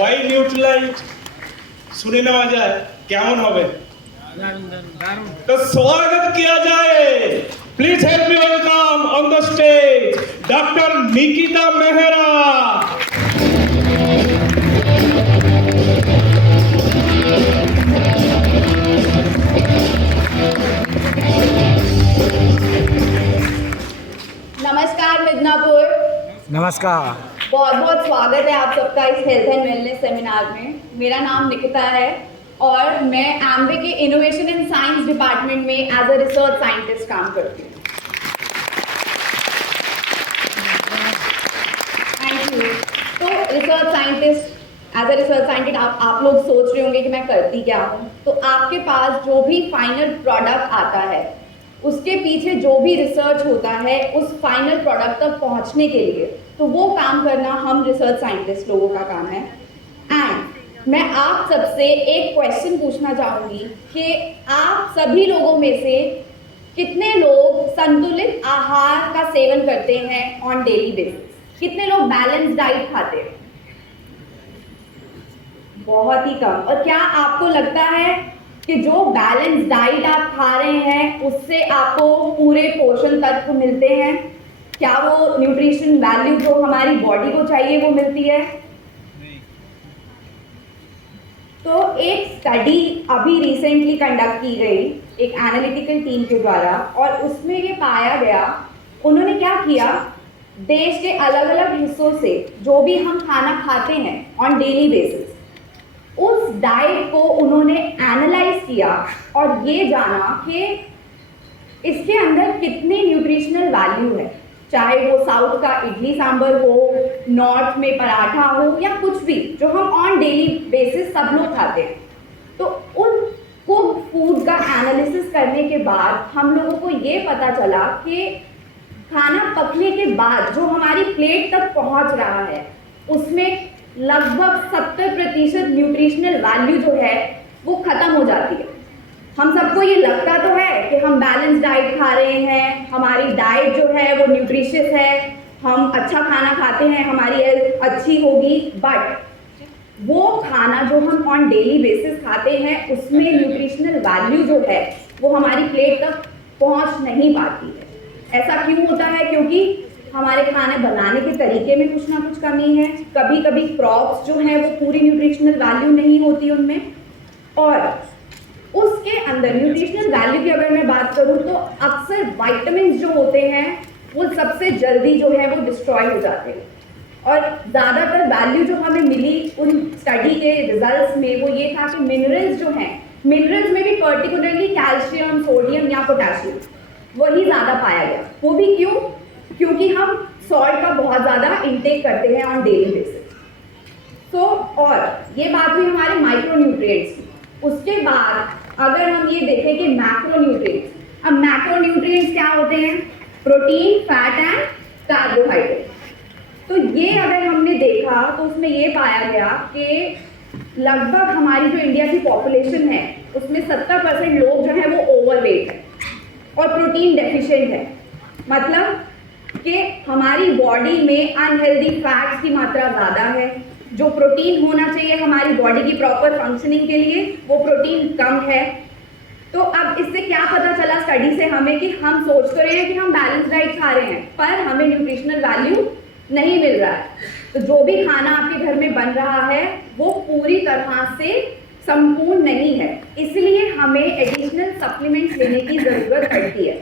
Why নিউট্রালাইট শুনে নেওয়া যায় কেমন হবে। तो स्वागत किया जाए, please help me welcome on the stage doctor Nikita Mehra. नमस्कार मिदनापुर, नमस्कार। बहुत बहुत स्वागत है आप सबका इस हेल्थ एंड वेलनेस सेमिनार में। मेरा नाम निकिता है और मैं एम्बे के इनोवेशन एंड साइंस डिपार्टमेंट में एज अ रिसर्च साइंटिस्ट काम करती हूँ। Thank you. तो research scientist, as a research scientist आप लोग सोच रहे होंगे कि मैं करती क्या हूँ। तो आपके पास जो भी फाइनल प्रोडक्ट आता है उसके पीछे जो भी रिसर्च होता है उस फाइनल प्रोडक्ट तक पहुँचने के लिए, तो वो काम करना हम रिसर्च साइंटिस्ट लोगों का काम है। एंड मैं आप सबसे एक क्वेश्चन पूछना चाहूँगी कि आप सभी लोगों में से कितने लोग संतुलित आहार का सेवन करते हैं ऑन डेली बेसिस? कितने लोग बैलेंस डाइट खाते हैं? बहुत ही कम। और क्या आपको लगता है कि जो बैलेंस डाइट आप खा रहे हैं उससे आपको पूरे पोषण तत्व मिलते हैं? क्या वो न्यूट्रिशन वैल्यू जो हमारी बॉडी को चाहिए वो मिलती है? तो एक स्टडी अभी रिसेंटली कंडक्ट की गई एक एनालिटिकल टीम के द्वारा, और उसमें ये पाया गया, उन्होंने क्या किया, देश के अलग अलग हिस्सों से जो भी हम खाना खाते हैं ऑन डेली बेसिस, उस डाइट को उन्होंने एनालाइज किया और ये जाना कि इसके अंदर कितनी न्यूट्रिशनल वैल्यू है। चाहे वो साउथ का इडली सांभर हो, नॉर्थ में पराठा हो, या कुछ भी जो हम ऑन डेली बेसिस सब लोग खाते हैं। तो उन कुक फूड का एनालिसिस करने के बाद हम लोगों को ये पता चला कि खाना पकने के बाद जो हमारी प्लेट तक पहुंच रहा है उसमें लगभग 70% न्यूट्रिशनल वैल्यू जो है वो खत्म हो जाती है। हम सबको ये लगता तो है कि हम बैलेंस डाइट खा रहे हैं, हमारी डाइट जो है वो न्यूट्रिशियस है, हम अच्छा खाना खाते हैं, हमारी हेल्थ अच्छी होगी, बट वो खाना जो हम ऑन डेली बेसिस खाते हैं उसमें न्यूट्रिशनल वैल्यू जो है वो हमारी प्लेट तक पहुंच नहीं पाती है। ऐसा क्यों होता है? क्योंकि हमारे खाने बनाने के तरीके में कुछ ना कुछ कमी है, कभी कभी क्रॉप्स जो हैं वो पूरी न्यूट्रिशनल वैल्यू नहीं होती उनमें, और उसके अंदर न्यूट्रिशनल वैल्यू की अगर मैं बात करूं तो अक्सर विटामिन्स जो होते हैं वो सबसे जल्दी जो है वो डिस्ट्रॉय हो जाते हैं। और ज़्यादातर वैल्यू जो हमें मिली उन स्टडी के रिजल्ट्स में वो ये था कि मिनरल्स जो हैं, मिनरल्स में भी पर्टिकुलरली कैल्शियम, सोडियम या पोटेशियम वही ज़्यादा पाया गया। वो भी क्यों? क्योंकि हम सॉल्ट का बहुत ज़्यादा इंटेक करते हैं ऑन डेली बेसिस। तो और ये बात हुई हमारे माइक्रो न्यूट्रिएंट्स की। उसके बाद अगर हम ये देखें कि मैक्रो न्यूट्रिएंट्स, अब मैक्रो न्यूट्रिएंट्स क्या होते हैं? Protein, fat and carbohydrate. तो ये अगर हमने देखा तो उसमें ये पाया गया कि लगभग हमारी जो इंडिया की पॉपुलेशन है उसमें 70% लोग जो है वो ओवरवेट है और प्रोटीन डेफिशिएंट है। मतलब कि हमारी बॉडी में अनहेल्दी फैट्स की मात्रा ज़्यादा है, जो प्रोटीन होना चाहिए हमारी बॉडी की प्रॉपर फंक्शनिंग के लिए वो प्रोटीन कम है। तो अब इससे क्या पता चला स्टडी से हमें कि हम सोच तो रहे हैं कि हम बैलेंस डाइट खा रहे हैं पर हमें न्यूट्रिशनल वैल्यू नहीं मिल रहा है। तो जो भी खाना आपके घर में बन रहा है वो पूरी तरह से संपूर्ण नहीं है, इसलिए हमें एडिशनल सप्लीमेंट्स लेने की ज़रूरत पड़ती है।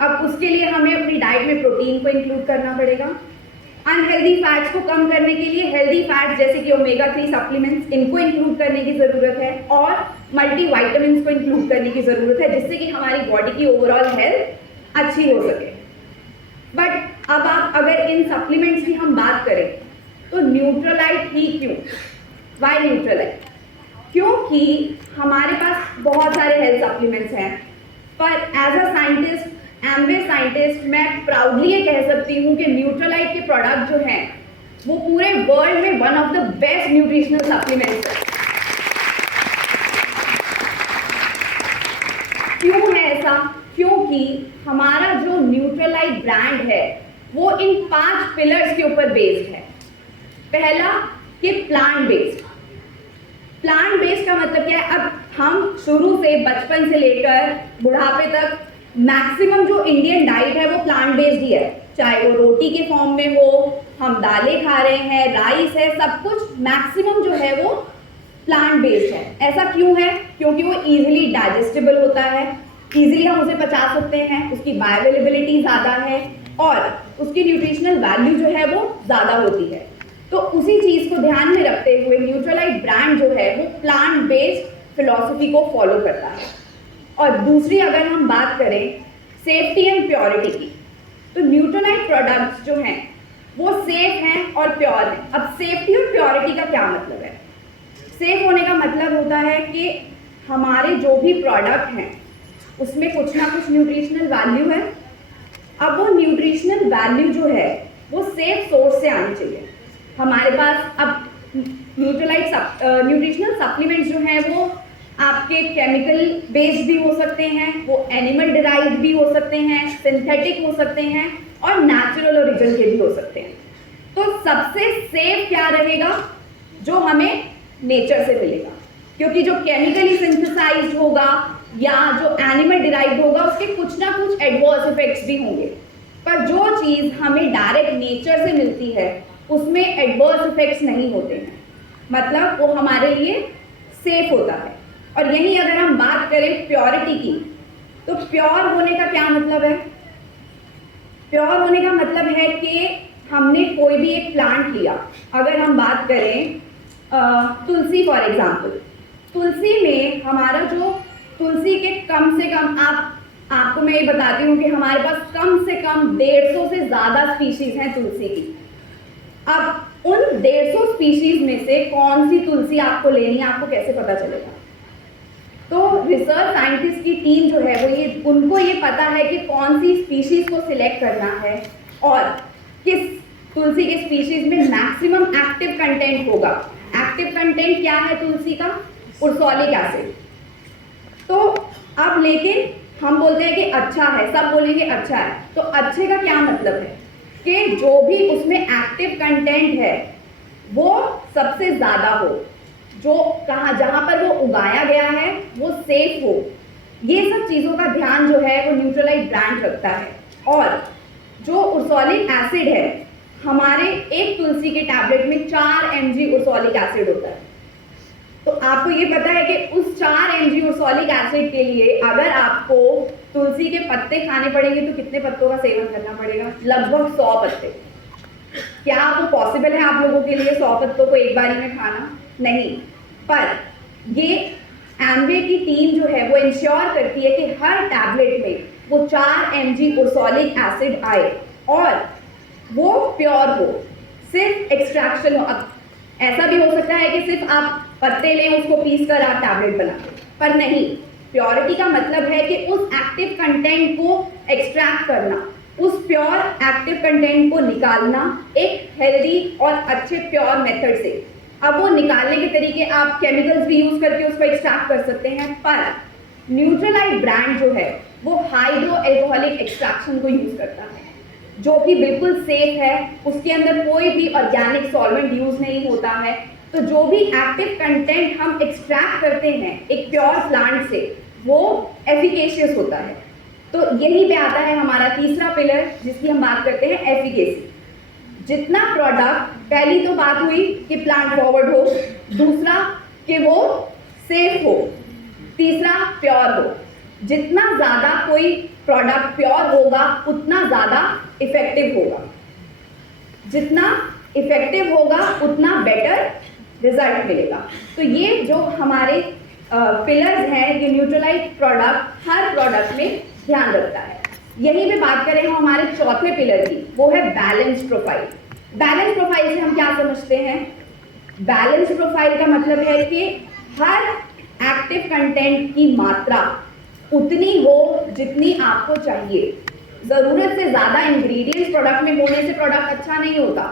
अब उसके लिए हमें अपनी डाइट में प्रोटीन को इंक्लूड करना पड़ेगा, अनहेल्दी फैट्स को कम करने के लिए हेल्दी फैट्स जैसे कि ओमेगा 3 सप्लीमेंट्स इनको इंक्लूड करने की ज़रूरत है, और मल्टीविटामिन्स को इंक्लूड करने की ज़रूरत है जिससे कि हमारी बॉडी की ओवरऑल हेल्थ अच्छी हो सके। बट अब आप अगर इन सप्लीमेंट्स की हम बात करें तो न्यूट्रलाइट ही क्यों? Why Nutrilite? क्योंकि हमारे पास बहुत सारे हेल्थ सप्लीमेंट्स हैं, पर as a scientist, Amway scientist, मैं प्राउडली ये कह सकती हूँ कि न्यूट्रलाइट के प्रोडक्ट जो हैं वो पूरे वर्ल्ड में one of the best nutritional supplements है। क्यों है ऐसा? क्योंकि हमारा जो न्यूट्रलाइट ब्रांड है वो इन 5 पिलर्स के ऊपर बेस्ड है। पहला कि प्लांट बेस्ड, प्लांट बेस्ड का मतलब क्या है? अब हम शुरू से बचपन से लेकर बुढ़ापे तक मैक्सिमम जो इंडियन डाइट है वो प्लांट बेस्ड ही है, चाहे वो रोटी के फॉर्म में हो, हम दालें खा रहे हैं, राइस है, सब कुछ मैक्सिमम जो है वो प्लांट बेस्ड है। ऐसा क्यों है? क्योंकि वो इजीली डाइजेस्टेबल होता है, इजीली हम उसे पचा सकते हैं, उसकी बायोअवेलेबिलिटी ज़्यादा है और उसकी न्यूट्रिशनल वैल्यू जो है वो ज़्यादा होती है। तो उसी चीज़ को ध्यान में रखते हुए न्यूट्रालाइट ब्रांड जो है वो प्लांट बेस्ड फिलॉसफी को फॉलो करता है। और दूसरी अगर हम बात करें सेफ्टी एंड प्योरिटी की, तो न्यूट्रालाइट प्रोडक्ट्स जो हैं वो सेफ हैं और प्योर हैं। अब सेफ्टी और प्योरिटी का क्या मतलब है? सेफ होने का मतलब होता है कि हमारे जो भी प्रोडक्ट हैं उसमें कुछ ना कुछ न्यूट्रिशनल वैल्यू है। अब वो न्यूट्रिशनल वैल्यू जो है वो सेफ सोर्स से आनी चाहिए। हमारे पास अब न्यूट्रिशनल सप्लीमेंट्स जो हैं वो आपके केमिकल बेस्ड भी हो सकते हैं, वो एनिमल डिराइव्ड भी हो सकते हैं, सिंथेटिक हो सकते हैं और नेचुरल ओरिजिन के भी हो सकते हैं। तो सबसे सेफ क्या रहेगा? जो हमें नेचर से मिलेगा, क्योंकि जो केमिकली सिंथेसाइज्ड होगा या जो एनिमल डिराइव्ड होगा उसके कुछ ना कुछ एडवर्स इफेक्ट्स भी होंगे, पर जो चीज़ हमें डायरेक्ट नेचर से मिलती है उसमें एडवर्स इफेक्ट्स नहीं होते हैं, मतलब वो हमारे लिए सेफ होता है। और यही अगर हम बात करें प्योरिटी की, तो प्योर होने का क्या मतलब है? प्योर होने का मतलब है कि हमने कोई भी एक प्लांट लिया, अगर हम बात करें तुलसी फॉर एग्जांपल, तुलसी में हमारा जो तुलसी के कम से कम आपको मैं ये बताती हूँ कि हमारे पास कम से कम 150 से ज़्यादा स्पीशीज हैं तुलसी की। अब उन 150 स्पीशीज में से कौन सी तुलसी आपको लेनी है, आपको कैसे पता चलेगा? तो रिसर्च साइंटिस्ट की टीम जो है वो उनको ये पता है कि कौन सी स्पीशीज को सिलेक्ट करना है और किस तुलसी के स्पीशीज में मैक्सिमम एक्टिव कंटेंट होगा। एक्टिव कंटेंट क्या है तुलसी का? उर्सोलिक एसिड। तो अब लेकिन हम बोलते हैं कि अच्छा है, सब बोलेंगे अच्छा है, तो अच्छे का क्या मतलब है? कि जो भी उसमें एक्टिव कंटेंट है वो सबसे ज़्यादा हो, जो जहाँ पर वो उगाया गया है वो सेफ हो। ये सब चीज़ों का ध्यान जो है वो न्यूट्रालाइट ब्रांड रखता है। और जो उर्सोलिक एसिड है, हमारे एक तुलसी के टैबलेट में 4 mg उर्सोलिक एसिड होता है। तो आपको ये पता है कि उस 4 mg उर्सोलिक एसिड के लिए अगर आपको तुलसी के पत्ते खाने पड़ेंगे तो कितने पत्तों का सेवन करना पड़ेगा? लगभग 100 पत्ते। क्या आपको पॉसिबल है आप लोगों के लिए 100 पत्तों को एक बारी में खाना? नहीं। पर ये एम्वे की टीम जो है वो इंश्योर करती है कि हर टैबलेट में वो 4 mg उर्सोलिक एसिड आए और वो प्योर हो, सिर्फ एक्सट्रैक्शन हो। अब ऐसा भी हो सकता है कि सिर्फ आप पत्ते लें, उसको पीस कर आप टैबलेट बना लें, पर नहीं। प्योरिटी का मतलब है कि उस एक्टिव कंटेंट को एक्सट्रैक्ट करना, उस प्योर एक्टिव कंटेंट को निकालना एक हेल्दी और अच्छे प्योर मेथड से। अब वो निकालने के तरीके आप केमिकल्स भी यूज करके उसको एक्सट्रैक्ट कर सकते हैं, पर न्यूट्रालाइट ब्रांड जो है वो हाइड्रो एल्कोहलिक एक्सट्रैक्शन को यूज करता है, जो कि बिल्कुल सेफ है। उसके अंदर कोई भी ऑर्गेनिक सॉल्वेंट यूज नहीं होता है। तो जो भी एक्टिव कंटेंट हम एक्सट्रैक्ट करते हैं एक प्योर प्लांट से, वो एफिकेशियस होता है। तो यहीं पे आता है हमारा तीसरा पिलर, जिसकी हम बात करते हैं एफिकेसी। जितना प्रोडक्ट, पहली तो बात हुई कि प्लांट फॉरवर्ड हो, दूसरा कि वो सेफ हो, तीसरा प्योर हो। जितना ज़्यादा कोई प्रोडक्ट प्योर होगा उतना ज़्यादा इफेक्टिव होगा, जितना इफेक्टिव होगा उतना बेटर रिजल्ट मिलेगा। तो ये जो हमारे पिलर्स हैं, ये न्यूट्रालाइट प्रोडक्ट हर प्रोडक्ट में ध्यान रखता है। यहीं पे बात करें हम हमारे चौथे पिलर की, वो है बैलेंस प्रोफाइल। बैलेंस प्रोफाइल से हम क्या समझते हैं? बैलेंस प्रोफाइल का मतलब है कि हर एक्टिव कंटेंट की मात्रा उतनी हो जितनी आपको चाहिए। ज़रूरत से ज़्यादा इंग्रेडिएंट्स प्रोडक्ट में होने से प्रोडक्ट अच्छा नहीं होता।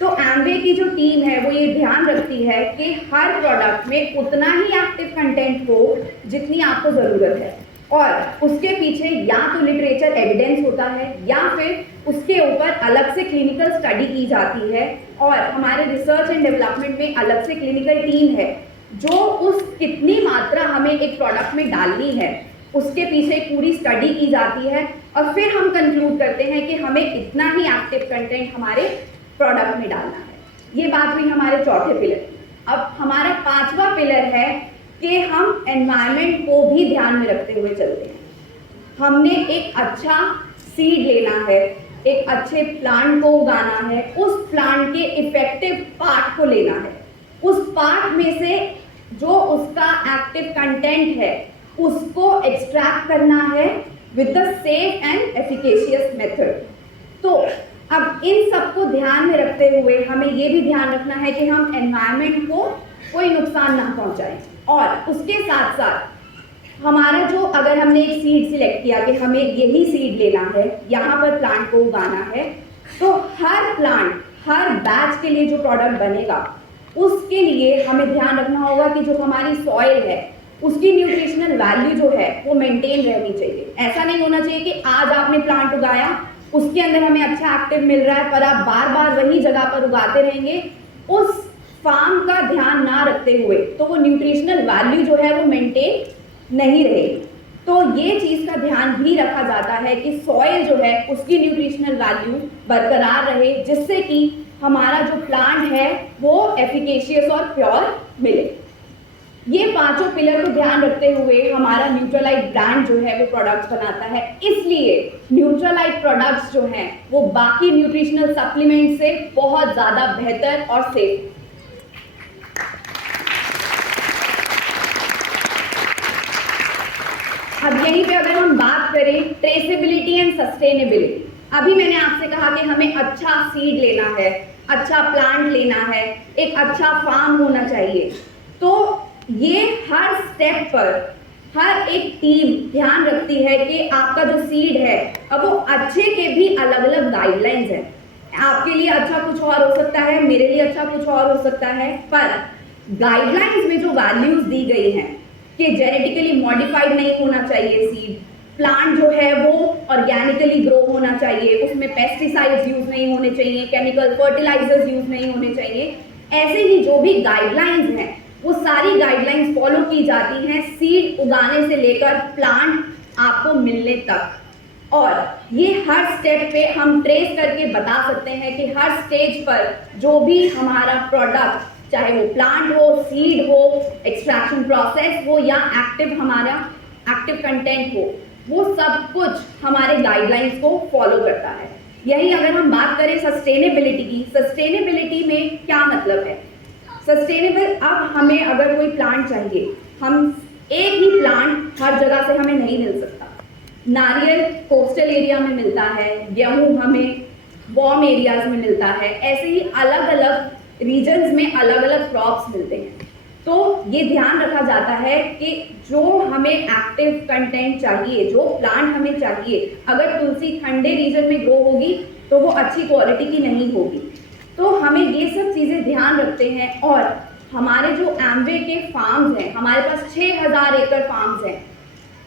तो एम्वे की जो टीम है वो ये ध्यान रखती है कि हर प्रोडक्ट में उतना ही एक्टिव कंटेंट हो जितनी आपको ज़रूरत है, और उसके पीछे या तो लिटरेचर एविडेंस होता है या फिर उसके ऊपर अलग से क्लिनिकल स्टडी की जाती है। और हमारे रिसर्च एंड डेवलपमेंट में अलग से क्लिनिकल टीम है जो उस कितनी मात्रा हमें एक प्रोडक्ट में डालनी है उसके पीछे एक पूरी स्टडी की जाती है और फिर हम कंक्लूड करते हैं कि हमें इतना ही एक्टिव कंटेंट हमारे प्रोडक्ट में डालना है। ये बात हुई हमारे चौथे पिलर की। अब हमारा पांचवा पिलर है कि हम एनवायरनमेंट को भी ध्यान में रखते हुए चलते हैं। हमने एक अच्छा सीड लेना है, एक अच्छे प्लांट को उगाना है, उस प्लांट के इफेक्टिव पार्ट को लेना है, उस पार्ट में से जो उसका एक्टिव कंटेंट है उसको एक्सट्रैक्ट करना है with the safe and efficacious method. तो अब इन सबको ध्यान में रखते हुए हमें ये भी ध्यान रखना है कि हम एनवायरनमेंट को कोई नुकसान ना पहुंचाएं और उसके साथ साथ हमारा जो अगर हमने एक सीड सिलेक्ट किया कि हमें यही सीड लेना है, यहाँ पर प्लांट को उगाना है, तो हर प्लांट हर बैच के लिए जो प्रोडक्ट बनेगा उसके लिए हमें ध्यान रखना होगा कि जो हमारी सॉइल है उसकी न्यूट्रिशनल वैल्यू जो है वो मेंटेन रहनी चाहिए। ऐसा नहीं होना चाहिए कि आज आपने प्लांट उगाया, उसके अंदर हमें अच्छा एक्टिव मिल रहा है पर आप बार बार वही जगह पर उगाते रहेंगे, उस फार्म का ध्यान ना रखते हुए तो वो न्यूट्रिशनल वैल्यू जो है वो मेंटेन नहीं रहेगी। तो ये चीज़ का ध्यान भी रखा जाता है कि सॉइल जो है उसकी न्यूट्रिशनल वैल्यू बरकरार रहे, जिससे कि हमारा जो प्लांट है वो एफिकेशियस और प्योर मिले। ये पांचों पिलर को ध्यान रखते हुए हमारा न्यूट्रालाइट ब्रांड जो है वो प्रोडक्ट्स बनाता है। इसलिए न्यूट्रालाइट प्रोडक्ट्स जो हैं वो बाकी न्यूट्रिशनल सप्लीमेंट से बहुत ज़्यादा बेहतर और सेफ। अब यहीं पे अगर हम बात करें ट्रेसेबिलिटी एंड सस्टेनेबिलिटी, अभी मैंने आपसे कहा कि हमें अच्छा सीड लेना है, अच्छा प्लांट लेना है, एक अच्छा फार्म होना चाहिए। तो ये हर स्टेप पर हर एक टीम ध्यान रखती है कि आपका जो सीड है अब वो अच्छे के भी अलग अलग गाइडलाइंस हैं। आपके लिए अच्छा कुछ और हो सकता है, मेरे लिए अच्छा कुछ और हो सकता है, पर गाइडलाइंस में जो वैल्यूज दी गई हैं कि जेनेटिकली मॉडिफाइड नहीं होना चाहिए सीड, प्लांट जो है वो ऑर्गेनिकली ग्रो होना चाहिए, उसमें पेस्टिसाइड्स यूज नहीं होने चाहिए, केमिकल फर्टिलाइजर्स यूज नहीं होने चाहिए, ऐसे ही जो भी गाइडलाइंस हैं वो सारी गाइडलाइंस फॉलो की जाती हैं सीड उगाने से लेकर प्लांट आपको मिलने तक। और ये हर स्टेप पे हम ट्रेस करके बता सकते हैं कि हर स्टेज पर जो भी हमारा प्रोडक्ट, चाहे वो प्लांट हो, सीड हो, एक्सट्रैक्शन प्रोसेस हो या हमारा एक्टिव कंटेंट हो, वो सब कुछ हमारे गाइडलाइंस को फॉलो करता है। यही अगर हम बात करें सस्टेनेबिलिटी की, सस्टेनेबिलिटी में क्या मतलब है? सस्टेनेबल, अब हमें अगर कोई प्लांट चाहिए, हम एक ही प्लांट हर जगह से हमें नहीं मिल सकता। नारियल कोस्टल एरिया में मिलता है, गेहूँ हमें वार्म एरियाज में मिलता है, ऐसे ही अलग अलग रीजन्स में अलग अलग क्रॉप्स मिलते हैं। तो ये ध्यान रखा जाता है कि जो हमें एक्टिव कंटेंट चाहिए, जो प्लांट हमें चाहिए, अगर तुलसी ठंडे रीजन में ग्रो होगी तो वो अच्छी क्वालिटी की नहीं होगी। तो हमें ये सब चीज़ें ध्यान रखते हैं। और हमारे जो एमवे के फार्म्स हैं, हमारे पास 6000 एकड़ फार्म्स हैं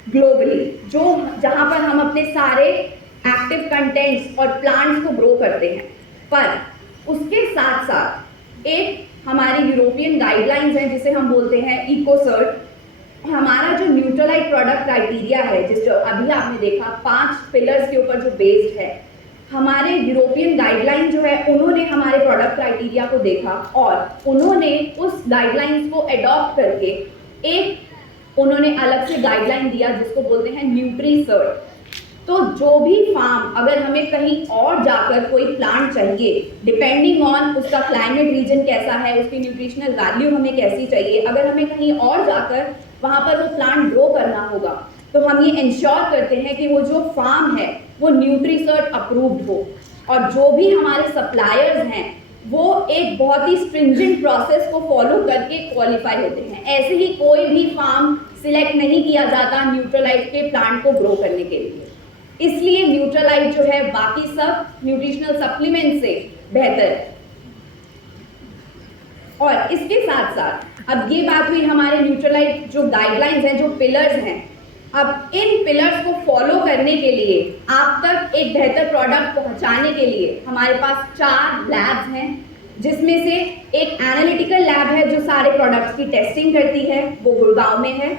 ग्लोबली, जो जहाँ पर हम अपने सारे एक्टिव कंटेंट्स और प्लांट्स को ग्रो करते हैं। पर उसके साथ साथ एक हमारी यूरोपियन गाइडलाइंस हैं जिसे हम बोलते हैं इकोसर्ट। हमारा जो न्यूट्रालाइट प्रोडक्ट क्राइटेरिया है, जिस जो अभी आपने देखा 5 पिलर्स के ऊपर जो बेस्ड है, हमारे यूरोपियन गाइडलाइन जो है उन्होंने हमारे प्रोडक्ट क्राइटेरिया को देखा और उन्होंने उस गाइडलाइंस को अडॉप्ट करके एक उन्होंने अलग से गाइडलाइन दिया जिसको बोलते हैं न्यूट्रीसर्ट। तो जो भी फार्म, अगर हमें कहीं और जाकर कोई प्लांट चाहिए, डिपेंडिंग ऑन उसका क्लाइमेट रीजन कैसा है, उसकी न्यूट्रिशनल वैल्यू हमें कैसी चाहिए, अगर हमें कहीं और जाकर वहाँ पर वो प्लांट ग्रो करना होगा तो हम ये इंश्योर करते हैं कि वो जो फार्म है वो न्यूट्रीसर्ट अप्रूव्ड हो। और जो भी हमारे सप्लायर्स हैं वो एक बहुत ही स्ट्रिंजेंट प्रोसेस को फॉलो करके क्वालिफाई होते हैं। ऐसे ही कोई भी फार्म सिलेक्ट नहीं किया जाता न्यूट्रालाइट के प्लांट को ग्रो करने के लिए। इसलिए न्यूट्रालाइट जो है बाकी सब न्यूट्रिशनल सप्लीमेंट से बेहतर है। और इसके साथ साथ अब ये बात हुई हमारे न्यूट्रालाइट जो गाइडलाइंस हैं, जो पिलर्स हैं। अब इन पिलर्स को फॉलो करने के लिए, आप तक एक बेहतर प्रोडक्ट पहुंचाने के लिए हमारे पास 4 लैब्स हैं जिसमें से एक एनालिटिकल लैब है जो सारे प्रोडक्ट्स की टेस्टिंग करती है, वो गुड़गांव में है।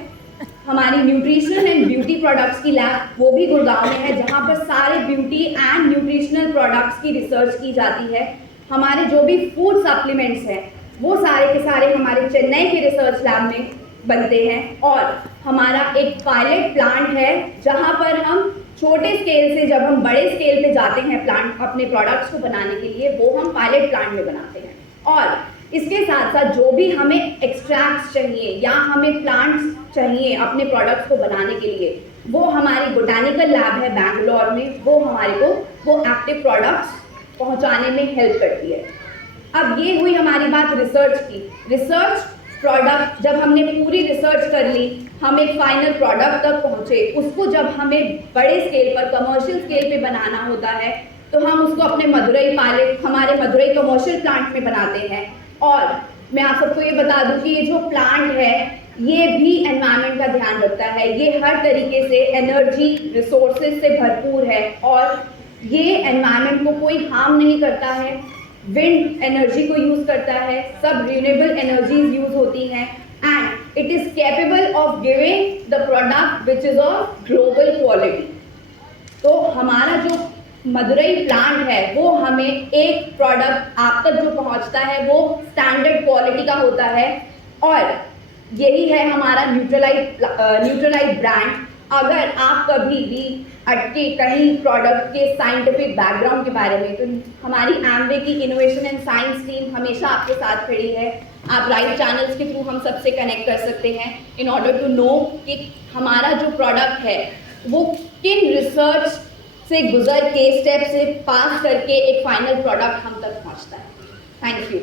हमारी न्यूट्रिशन एंड ब्यूटी प्रोडक्ट्स की लैब वो भी गुड़गांव में है, जहाँ पर सारे ब्यूटी एंड न्यूट्रिशनल प्रोडक्ट्स की रिसर्च की जाती है। हमारे जो भी फूड सप्लीमेंट्स हैं वो सारे के सारे हमारे चेन्नई के रिसर्च लैब में बनते हैं। और हमारा एक पायलट प्लांट है जहाँ पर हम छोटे स्केल से जब हम बड़े स्केल पे जाते हैं प्लांट अपने प्रोडक्ट्स को बनाने के लिए, वो हम पायलट प्लांट में बनाते हैं। और इसके साथ साथ जो भी हमें एक्सट्रैक्ट्स चाहिए या हमें प्लांट्स चाहिए अपने प्रोडक्ट्स को बनाने के लिए, वो हमारी बोटानिकल लैब है बैंगलोर में, वो हमारे को वो एक्टिव प्रोडक्ट्स पहुंचाने में हेल्प करती है। अब ये हुई हमारी बात रिसर्च की। रिसर्च प्रोडक्ट जब हमने पूरी रिसर्च कर ली, हम एक फाइनल प्रोडक्ट तक पहुँचे, उसको जब हमें बड़े स्केल पर कमर्शियल स्केल पे बनाना होता है तो हम उसको अपने मदुरई पायलट हमारे मदुरई कमर्शियल प्लांट में बनाते हैं। और मैं आप सबको ये बता दूं कि ये जो प्लांट है ये भी एनवायरनमेंट का ध्यान रखता है। ये हर तरीके से एनर्जी रिसोर्सेज से भरपूर है और ये एनवायरनमेंट को कोई हार्म नहीं करता है। विंड एनर्जी को यूज़ करता है, सब रिन्यूएबल एनर्जीज यूज़ होती हैं and it is capable of giving the product which is of global quality. तो हमारा जो मदुरई प्लांट है वो हमें एक प्रोडक्ट आप तक जो पहुंचता है वो स्टैंडर्ड क्वालिटी का होता है। और यही है हमारा न्यूट्रलाइट ब्रांड। अगर आप कभी भी अटके कहीं प्रोडक्ट के साइंटिफिक बैकग्राउंड के बारे में, तो हमारी एमवे की इनोवेशन एंड साइंस टीम हमेशा आपके साथ खड़ी है। आप राइट चैनल्स के थ्रू हम सबसे कनेक्ट कर सकते हैं इन ऑर्डर टू नो कि हमारा जो प्रोडक्ट है वो किन रिसर्च से गुजर के स्टेप से पास करके एक फाइनल प्रोडक्ट हम तक पहुंचता है। Thank you.